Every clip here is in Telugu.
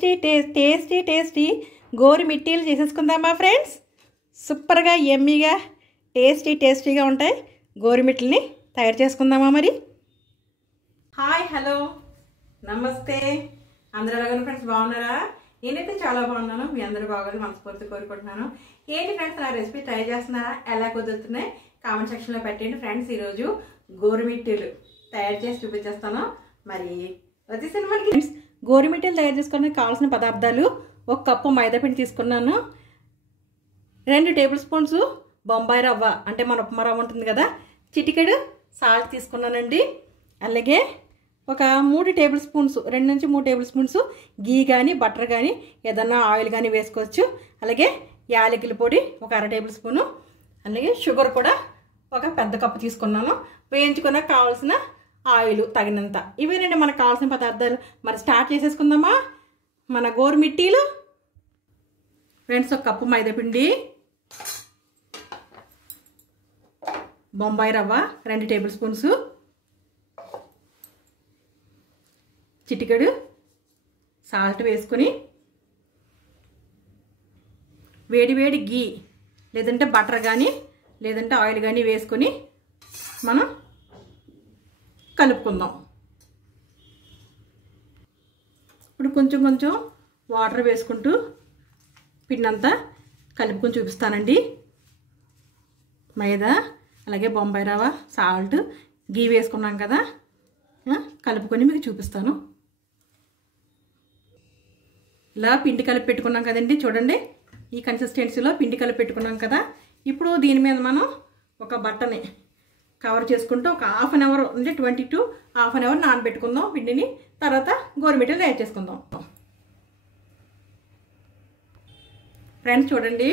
టేస్టీ గోరు మిట్టీలు చేసేసుకుందామా ఫ్రెండ్స్. సూపర్గా యమ్మీగా టేస్టీగా ఉంటాయి. గోరు మిట్టిల్ని తయారు చేసుకుందామా మరి. హాయ్, హలో, నమస్తే. అందరూ ఎలాగో ఫ్రెండ్స్, బాగున్నారా? నేనైతే చాలా బాగున్నాను. మీ అందరూ బాగోదు మనస్ఫూర్తి కోరుకుంటున్నాను. ఏంటి ఫ్రెండ్స్, నా రెసిపీ ట్రై చేస్తున్నారా? ఎలా కుదురుతున్నాయి కామెంట్ సెక్షన్లో పెట్టండి ఫ్రెండ్స్. ఈరోజు గోరుమిట్టీలు తయారు చేసి చూపించేస్తాను. మరి వచ్చేసి మనకి ఫ్రెండ్స్, గోరుమిట్టీలు తయారు చేసుకోవడానికి కావాల్సిన పదార్థాలు: 1 కప్పు మైదాపిండి తీసుకున్నాను, 2 టేబుల్ స్పూన్స్ బొంబాయి రవ్వ అంటే మన ఉప్మా రవ్వ ఉంటుంది కదా, చిటికెడు సాల్ట్ తీసుకున్నానండి. అలాగే ఒక 3 టేబుల్ స్పూన్స్, 2 నుంచి 3 టేబుల్ స్పూన్స్ గీ కానీ బటర్ కానీ ఏదన్నా ఆయిల్ కానీ వేసుకోవచ్చు. అలాగే యాలకుల పొడి ఒక 1/2 టేబుల్ స్పూను, అలాగే షుగర్ కూడా ఒక పెద్ద కప్పు తీసుకున్నాను. వేయించుకున్న కావాల్సిన ఆయిల్ తగినంత. ఇవేనండి మనకు కావాల్సిన పదార్థాలు. మరి స్టార్ట్ చేసేసుకుందామా మన గోరుమిట్టీలు. ఫ్రెండ్స్, 1 కప్పు మైదాపిండి, బొంబాయి రవ్వ 2 టేబుల్ స్పూన్స్, చిటికెడు సాల్ట్ వేసుకొని వేడి గీ లేదంటే బటర్ కానీ లేదంటే ఆయిల్ కానీ వేసుకొని మనం కలుపుకుందాం. ఇప్పుడు కొంచెం వాటర్ వేసుకుంటూ పిండంతా కలుపుకొని చూపిస్తానండి. మైదా అలాగే బొంబాయి రవ్వ సాల్ట్ గీ వేసుకున్నాం కదా, కలుపుకొని మీకు చూపిస్తాను. ఇలా పిండి కలిపి పెట్టుకున్నాం కదండి, చూడండి ఈ కన్సిస్టెన్సీలో పిండి కలిపి పెట్టుకున్నాం కదా. ఇప్పుడు దీని మీద మనం ఒక బట్టని కవర్ చేసుకుంటూ ఒక హాఫ్ అన్ అవర్ అంటే 20 to హాఫ్ అన్ అవర్ నానబెట్టుకుందాం పిండిని. తర్వాత గోరుమిట్టీలు తయారు చేసుకుందాం. ఫ్రెండ్స్ చూడండి,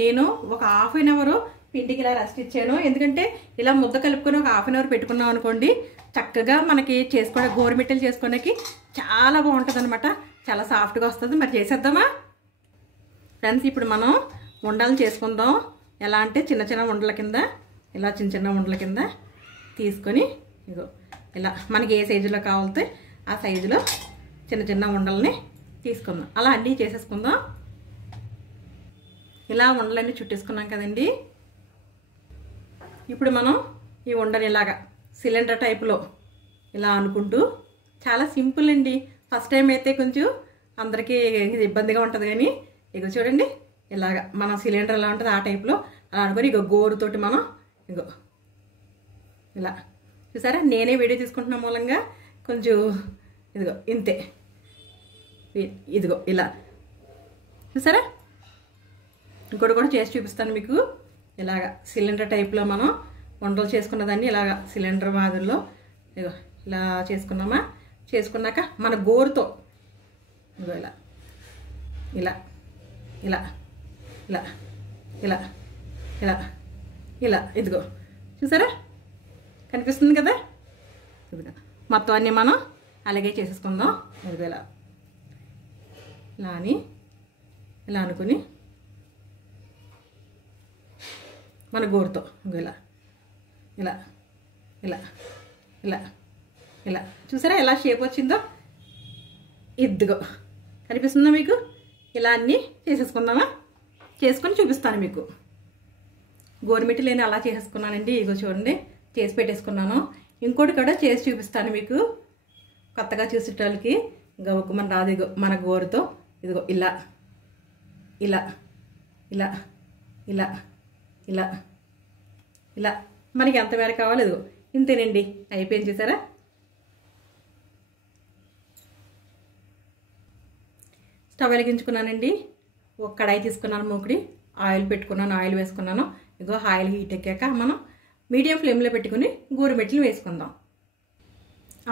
నేను ఒక హాఫ్ అన్ అవర్ పిండికి ఇలా రెస్ట్ ఇచ్చాను. ఎందుకంటే ఇలా ముద్ద కలుపుకొని ఒక హాఫ్ అన్ అవర్ పెట్టుకున్నాం అనుకోండి, చక్కగా మనకి చేసుకోవడం గోరుమిట్టీలు చేసుకోవడానికి చాలా బాగుంటుంది అనమాట. చాలా సాఫ్ట్గా వస్తుంది. మరి చేసేద్దామా ఫ్రెండ్స్? ఇప్పుడు మనం ఉండలు చేసుకుందాం. ఎలా అంటే చిన్న ఉండల కింద, ఇలా చిన్న ఉండల కింద తీసుకొని ఇగో ఇలా మనకి ఏ సైజులో కావాలితే ఆ సైజులో చిన్న ఉండల్ని తీసుకుందాం. అలా అన్నీ చేసేసుకుందాం. ఇలా ఉండలన్నీ చుట్టేసుకున్నాం కదండి. ఇప్పుడు మనం ఈ ఉండని ఇలాగా సిలిండర్ టైపులో ఇలా అనుకుంటూ, చాలా సింపుల్ అండి. ఫస్ట్ టైం అయితే కొంచెం అందరికీ ఇది ఇబ్బందిగా ఉంటుంది కానీ ఇగో చూడండి, ఇలాగా మనం సిలిండర్ ఎలా ఉంటుంది ఆ టైప్లో అలా అనుకొని ఇగో గోరుతోటి మనం ఇగో ఇలా చూసారా. నేనే వీడియో తీసుకుంటున్న మూలంగా కొంచెం ఇదిగో ఇంతే, ఇదిగో ఇలా చూసారా. ఇంకోటి కూడా చేసి చూపిస్తాను మీకు. ఇలాగా సిలిండర్ టైప్లో మనం వంటలు చేసుకున్నదాన్ని ఇలాగా సిలిండర్ మాదిరిలో ఇగో ఇలా చేసుకున్నామా. చేసుకున్నాక మన గోరుతో ఇగో ఇలా ఇలా ఇలా ఇలా ఇలా ఇలా ఇలా ఇదిగో చూసారా, కనిపిస్తుంది కదా. ఇదిగో మొత్తం అన్నీ మనం అలాగే చేసేసుకుందాం. ఇదిగో ఇలా ఇలా అని ఇలా అనుకుని మన గోరుతో ఇగో ఇలా ఇలా ఇలా ఇలా ఇలా చూసారా ఎలా షేప్ వచ్చిందో. ఇదిగో కనిపిస్తుందా మీకు? ఇలా అన్నీ చేసేసుకుందామా. చేసుకొని చూపిస్తాను మీకు. గోరుమిట్టీలు నేను అలా చేసేసుకున్నానండి. ఇగో చూడండి, చేసి పెట్టేసుకున్నాను. ఇంకోటి కూడా చేసి చూపిస్తాను మీకు, కొత్తగా చూసేటోళ్ళకి. గవ్వకు రాదు. ఇగో మన గోరుతో ఇదిగో ఇలా ఇలా ఇలా ఇలా ఇలా ఇలా మనకి ఎంత మేర కావాలి ఇదిగో ఇంతేనండి. అయిపోయింది చూసారా. స్టవ్ వెలిగించుకున్నానండి. ఒక కడాయి తీసుకున్నాను, మూకుడి ఆయిల్ పెట్టుకున్నాను, ఆయిల్ వేసుకున్నాను. ఇగో ఆయిల్ హీట్ ఎక్కాక మనం మీడియం ఫ్లేమ్లో పెట్టుకుని గోరుమిట్టీలు వేసుకుందాం.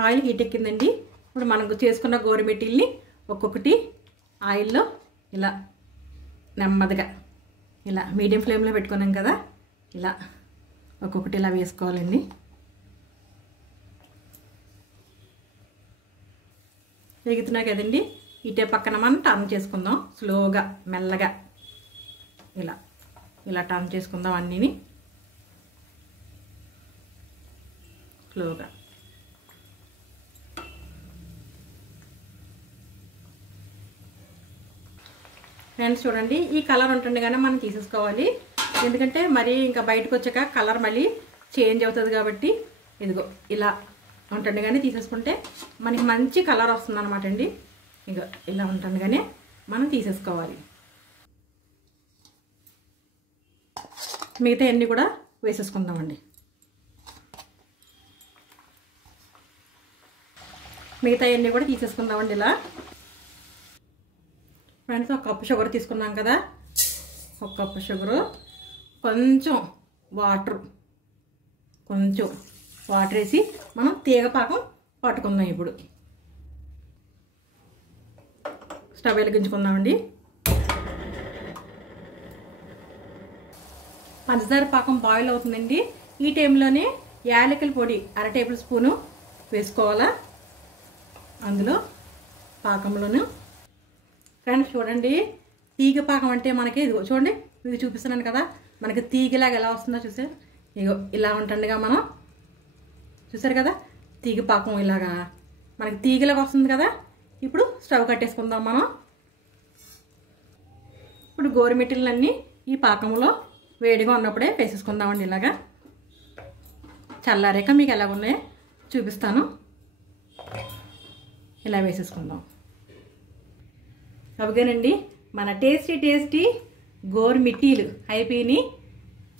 ఆయిల్ హీట్ ఎక్కిందండి. ఇప్పుడు మనం చేసుకున్న గోరుమిట్టీల్ని ఒక్కొక్కటి ఆయిల్లో ఇలా నెమ్మదిగా ఇలా మీడియం ఫ్లేమ్లో పెట్టుకున్నాం కదా, ఇలా ఒక్కొక్కటి ఇలా వేసుకోవాలండి. వేగుతున్నాయి కదండి, ఇటే పక్కన మనం టర్న్ చేసుకుందాం. స్లోగా మెల్లగా ఇలా ఇలా టర్న్ చేసుకుందాం అన్నీని స్లోగా. ఫ్రెండ్స్ చూడండి, ఈ కలర్ ఉంటుండగానే మనం తీసేసుకోవాలి. ఎందుకంటే మరి ఇంకా బయటకు వచ్చాక కలర్ మళ్ళీ చేంజ్ అవుతుంది కాబట్టి ఇదిగో ఇలా ఉంటుండగానే తీసేసుకుంటే మనకి మంచి కలర్ వస్తుంది అనమాట అండి. ఇగో ఇలా ఉంటుండగానే మనం తీసేసుకోవాలి. మిగతా అన్నీ కూడా వేసేసుకుందామండి. మిగతా అన్నీ కూడా తీసేసుకుందామండి. ఇలా ఫ్రెండ్స్, ఒక కప్పు షుగర్ తీసుకున్నాం కదా, ఒక కప్పు షుగరు, కొంచెం వాటర్ వేసి మనం తీగ పాకం పట్టుకుందాం. ఇప్పుడు స్టవ్ వెలిగించుకుందామండి. పంచదార పాకం బాయిల్ అవుతుందండి. ఈ టైంలోనే యాలకుల పొడి 1/2 టేబుల్ స్పూను వేసుకోవాలా అందులో పాకంలోను. ఫ్రెండ్స్ చూడండి, తీగ పాకం అంటే మనకి ఇదిగో చూడండి, మీకు చూపిస్తున్నాను కదా, మనకి తీగలాగా ఎలా వస్తుందో చూసారు. ఇగో ఇలా ఉంటుండగా మనం చూసారు కదా, తీగ పాకం ఇలాగా మనకి తీగలాగా వస్తుంది కదా. ఇప్పుడు స్టవ్ కట్టేసుకుందాం మనం. ఇప్పుడు గోరుమిట్టలన్నీ ఈ పాకంలో వేడిగా ఉన్నప్పుడే వేసేసుకుందామండి. ఇలాగా చల్లారాక మీకు ఎలా ఉన్నాయో చూపిస్తాను. ఇలా వేసేసుకుందాం. అవగానండి, మన టేస్టీ గోరుమిట్టీలు అయిపోయినాయి.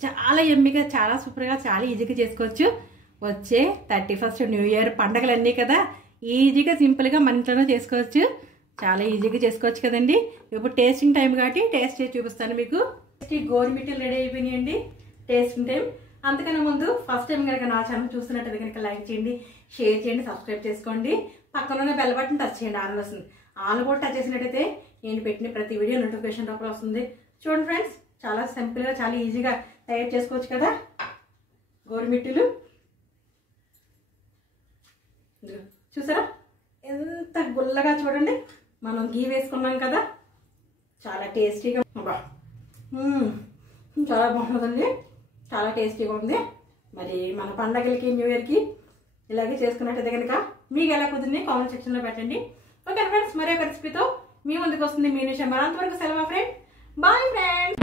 చాలా ఎమ్మిగా, చాలా సూపర్గా, చాలా ఈజీగా చేసుకోవచ్చు. వచ్చే 31st న్యూ ఇయర్ పండగలన్నీ కదా, ఈజీగా సింపుల్గా మన ఇంట్లోనే చేసుకోవచ్చు. చాలా ఈజీగా చేసుకోవచ్చు కదండి. ఇప్పుడు టేస్టింగ్ టైం కాబట్టి టేస్ట్ చేసి చూపిస్తాను మీకు. గోరుమిట్టీలు రెడీ అయిపోయినాయండి. Tasting time. అంతకన్నా ముందు ఫస్ట్ టైం కనుక నా ఛానల్ చూస్తున్నట్టు కనుక లైక్ చేయండి, షేర్ చేయండి, సబ్స్క్రైబ్ చేసుకోండి. పక్కన బెల్ బటన్ టచ్ చేయండి, ఆన్ వస్తుంది. ఆన్ కూడా టచ్ చేసినట్టయితే నేను పెట్టిన ప్రతి వీడియో నోటిఫికేషన్ రూపంలో వస్తుంది. చూడండి ఫ్రెండ్స్, చాలా సింపుల్గా, చాలా ఈజీగా తయారు చేసుకోవచ్చు కదా గోరుమిట్టీలు. చూసారా ఎంత గుల్లగా, చూడండి. మనం గీ వేసుకున్నాం కదా, చాలా టేస్టీగా, చాలా బాగుంటుందండి. చాలా టేస్టీగా ఉంది. మరి మన పండగలకి, న్యూ ఇయర్కి ఇలాగే చేసుకున్నట్టయితే కనుక మీకు ఎలా కుదిరింది కామెంట్ సెక్షన్లో పెట్టండి. ఓకే ఫ్రెండ్స్, మరొక రెసిపీతో మీ ముందుకు వస్తుంది మీ నిమిషం. అంతవరకు సెలవు ఫ్రెండ్. Boy friend.